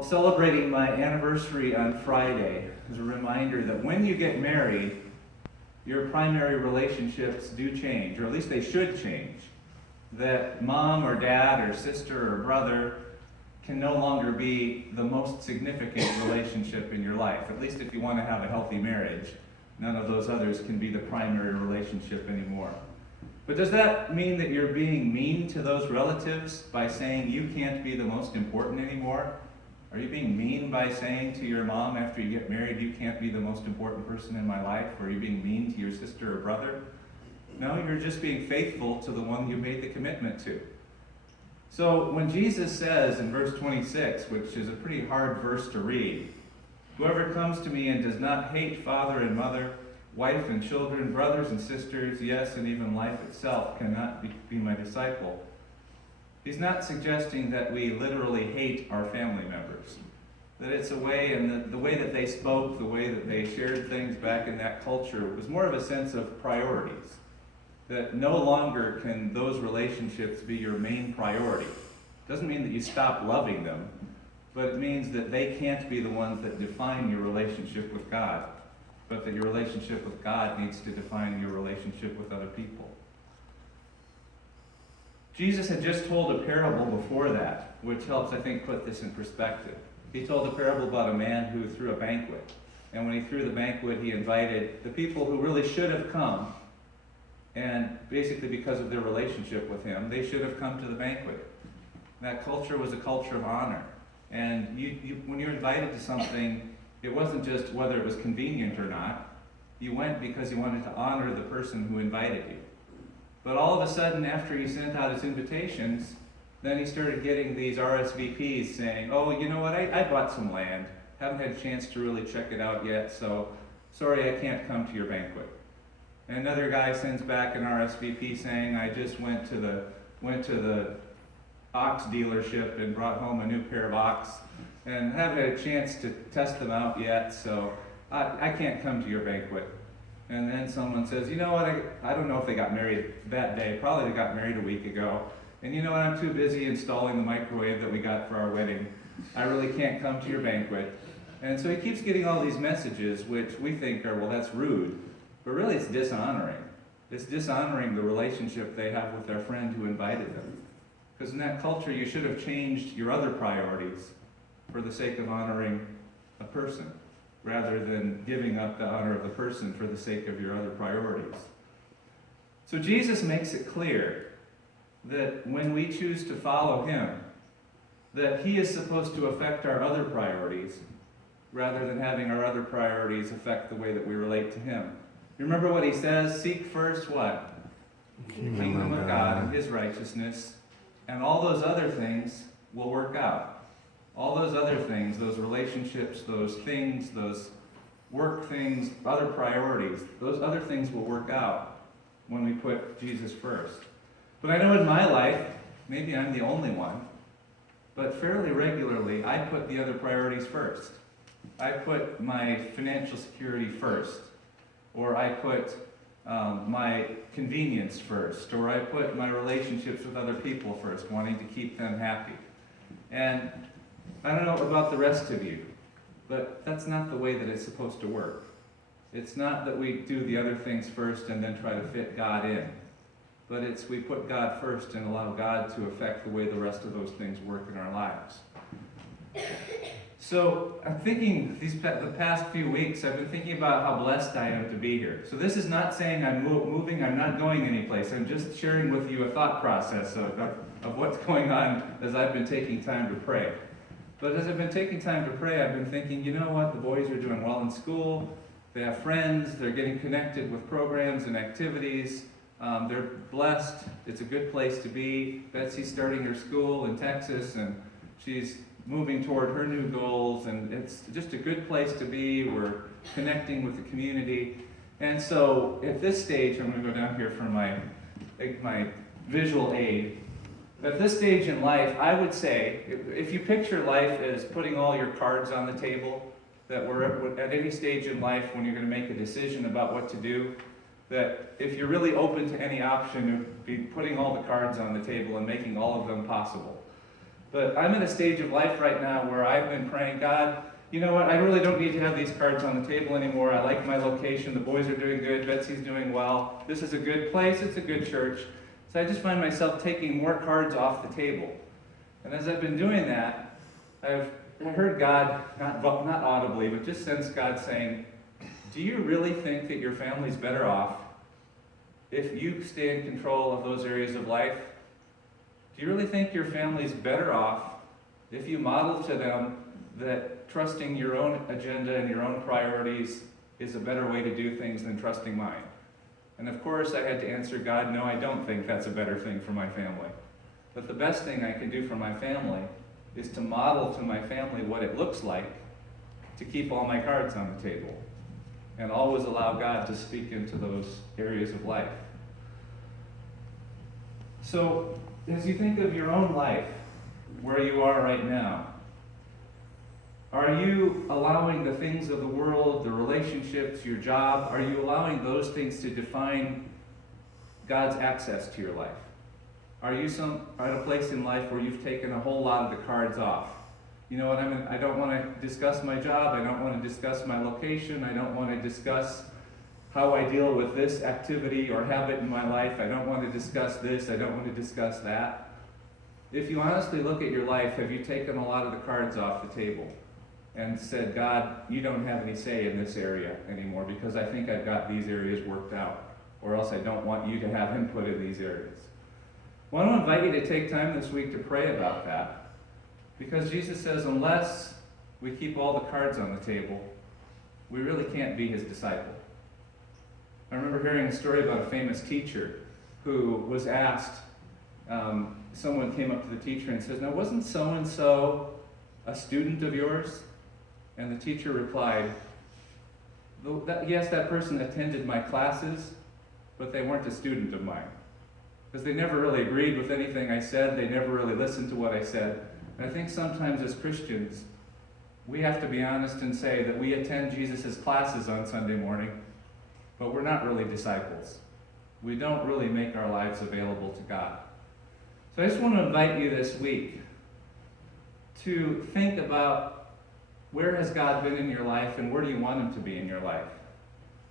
Well, celebrating my anniversary on Friday is a reminder that when you get married, your primary relationships do change, or at least they should change. That mom or dad or sister or brother can no longer be the most significant relationship in your life, at least if you want to have a healthy marriage. None of those others can be the primary relationship anymore. But does that mean that you're being mean to those relatives by saying you can't be the most important anymore? Are you being mean by saying to your mom after you get married, you can't be the most important person in my life? Or are you being mean to your sister or brother? No, you're just being faithful to the one you made the commitment to. So when Jesus says in verse 26, which is a pretty hard verse to read, whoever comes to me and does not hate father and mother, wife and children, brothers and sisters, yes, and even life itself, cannot be my disciple. He's not suggesting that we literally hate our family members. That it's a way, and the way that they spoke, the way that they shared things back in that culture was more of a sense of priorities. That no longer can those relationships be your main priority. Doesn't mean that you stop loving them, but it means that they can't be the ones that define your relationship with God, but that your relationship with God needs to define your relationship with other people. Jesus had just told a parable before that, which helps, I think, put this in perspective. He told a parable about a man who threw a banquet. And when he threw the banquet, he invited the people who really should have come. And basically because of their relationship with him, they should have come to the banquet. That culture was a culture of honor. And when you're invited to something, it wasn't just whether it was convenient or not. You went because you wanted to honor the person who invited you. But all of a sudden, after he sent out his invitations, then he started getting these RSVPs saying, oh, you know what, I bought some land. Haven't had a chance to really check it out yet, so sorry I can't come to your banquet. And another guy sends back an RSVP saying, I just went to the ox dealership and brought home a new pair of ox and haven't had a chance to test them out yet, so I can't come to your banquet. And then someone says, you know what, I don't know if they got married that day. Probably they got married a week ago. And you know what, I'm too busy installing the microwave that we got for our wedding. I really can't come to your banquet. And so he keeps getting all these messages, which we think are, well, that's rude. But really it's dishonoring. It's dishonoring the relationship they have with their friend who invited them. Because in that culture, you should have changed your other priorities for the sake of honoring a person, rather than giving up the honor of the person for the sake of your other priorities. So Jesus makes it clear that when we choose to follow him, that he is supposed to affect our other priorities, rather than having our other priorities affect the way that we relate to him. Remember what he says? Seek first what? The kingdom of God and his righteousness, and all those other things will work out. All those other things, those relationships, those things, those work things, other priorities, those other things will work out when we put Jesus first. But I know in my life, maybe I'm the only one, but fairly regularly I put the other priorities first. I put my financial security first, or I put my convenience first, or I put my relationships with other people first, wanting to keep them happy. And I don't know about the rest of you, but that's not the way that it's supposed to work. It's not that we do the other things first and then try to fit God in, but it's we put God first and allow God to affect the way the rest of those things work in our lives. So I'm thinking the past few weeks, I've been thinking about how blessed I am to be here. So this is not saying I'm moving, I'm not going anyplace. I'm just sharing with you a thought process of what's going on as I've been taking time to pray. But as I've been taking time to pray, I've been thinking, you know what, the boys are doing well in school, they have friends, they're getting connected with programs and activities, they're blessed, it's a good place to be. Betsy's starting her school in Texas, and she's moving toward her new goals, and it's just a good place to be. We're connecting with the community. And so at this stage, I'm going to go down here for my visual aid. At this stage in life, I would say, if you picture life as putting all your cards on the table, that we're at any stage in life when you're going to make a decision about what to do, that if you're really open to any option, it would be putting all the cards on the table and making all of them possible. But I'm in a stage of life right now where I've been praying, God, you know what, I really don't need to have these cards on the table anymore. I like my location. The boys are doing good. Betsy's doing well. This is a good place. It's a good church. So I just find myself taking more cards off the table. And as I've been doing that, I heard God, not audibly, but just sensed God saying, do you really think that your family's better off if you stay in control of those areas of life? Do you really think your family's better off if you model to them that trusting your own agenda and your own priorities is a better way to do things than trusting mine? And of course I had to answer God, no, I don't think that's a better thing for my family. But the best thing I can do for my family is to model to my family what it looks like to keep all my cards on the table and always allow God to speak into those areas of life. So, as you think of your own life, where you are right now, are you allowing the things of the world, the relationships, your job, are you allowing those things to define God's access to your life? Are you at a place in life where you've taken a whole lot of the cards off? You know what, I don't want to discuss my job, I don't want to discuss my location, I don't want to discuss how I deal with this activity or habit in my life, I don't want to discuss this, I don't want to discuss that. If you honestly look at your life, have you taken a lot of the cards off the table and said, God, you don't have any say in this area anymore because I think I've got these areas worked out, or else I don't want you to have input in these areas. Well, I want to invite you to take time this week to pray about that. Because Jesus says, unless we keep all the cards on the table, we really can't be his disciple. I remember hearing a story about a famous teacher who was asked, someone came up to the teacher and says, now wasn't so-and-so a student of yours? And the teacher replied, yes, that person attended my classes, but they weren't a student of mine. Because they never really agreed with anything I said, they never really listened to what I said. And I think sometimes as Christians, we have to be honest and say that we attend Jesus' classes on Sunday morning, but we're not really disciples. We don't really make our lives available to God. So I just want to invite you this week to think about where has God been in your life and where do you want him to be in your life?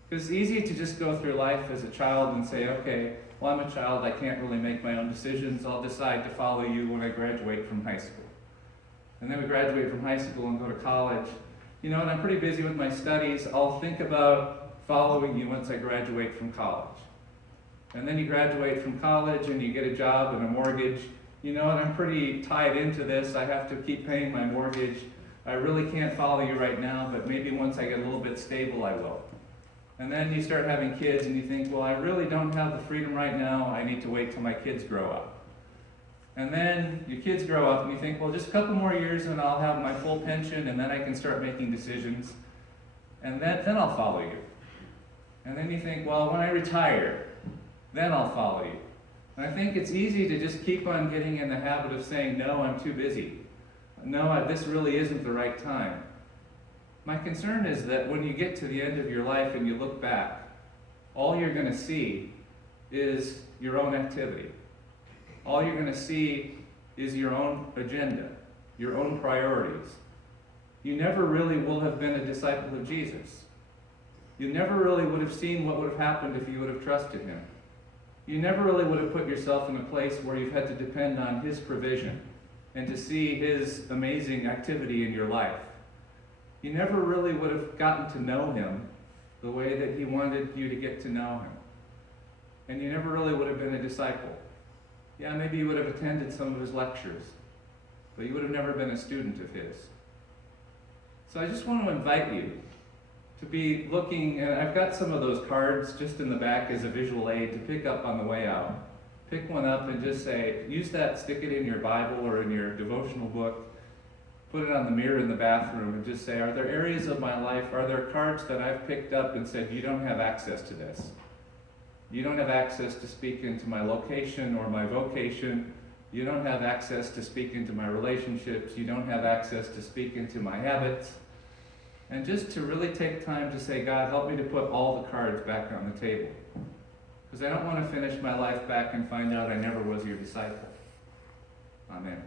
Because it's easy to just go through life as a child and say, okay, well, I'm a child, I can't really make my own decisions, I'll decide to follow you when I graduate from high school. And then we graduate from high school and go to college. You know, and I'm pretty busy with my studies, I'll think about following you once I graduate from college. And then you graduate from college and you get a job and a mortgage. You know, and I'm pretty tied into this, I have to keep paying my mortgage. I really can't follow you right now, but maybe once I get a little bit stable, I will. And then you start having kids and you think, well, I really don't have the freedom right now, I need to wait till my kids grow up. And then your kids grow up and you think, well, just a couple more years and I'll have my full pension and then I can start making decisions. And then I'll follow you. And then you think, well, when I retire, then I'll follow you. And I think it's easy to just keep on getting in the habit of saying, no, I'm too busy. No, this really isn't the right time. My concern is that when you get to the end of your life and you look back, all you're going to see is your own activity. All you're going to see is your own agenda, your own priorities. You never really will have been a disciple of Jesus. You never really would have seen what would have happened if you would have trusted him. You never really would have put yourself in a place where you've had to depend on his provision and to see his amazing activity in your life. You never really would have gotten to know him the way that he wanted you to get to know him. And you never really would have been a disciple. Yeah, maybe you would have attended some of his lectures, but you would have never been a student of his. So I just want to invite you to be looking, and I've got some of those cards just in the back as a visual aid to pick up on the way out. Pick one up and just say, use that, stick it in your Bible or in your devotional book, put it on the mirror in the bathroom and just say, are there areas of my life, are there cards that I've picked up and said, you don't have access to this. You don't have access to speak into my location or my vocation. You don't have access to speak into my relationships. You don't have access to speak into my habits. And just to really take time to say, God, help me to put all the cards back on the table. Because I don't want to finish my life back and find out I never was your disciple. Amen.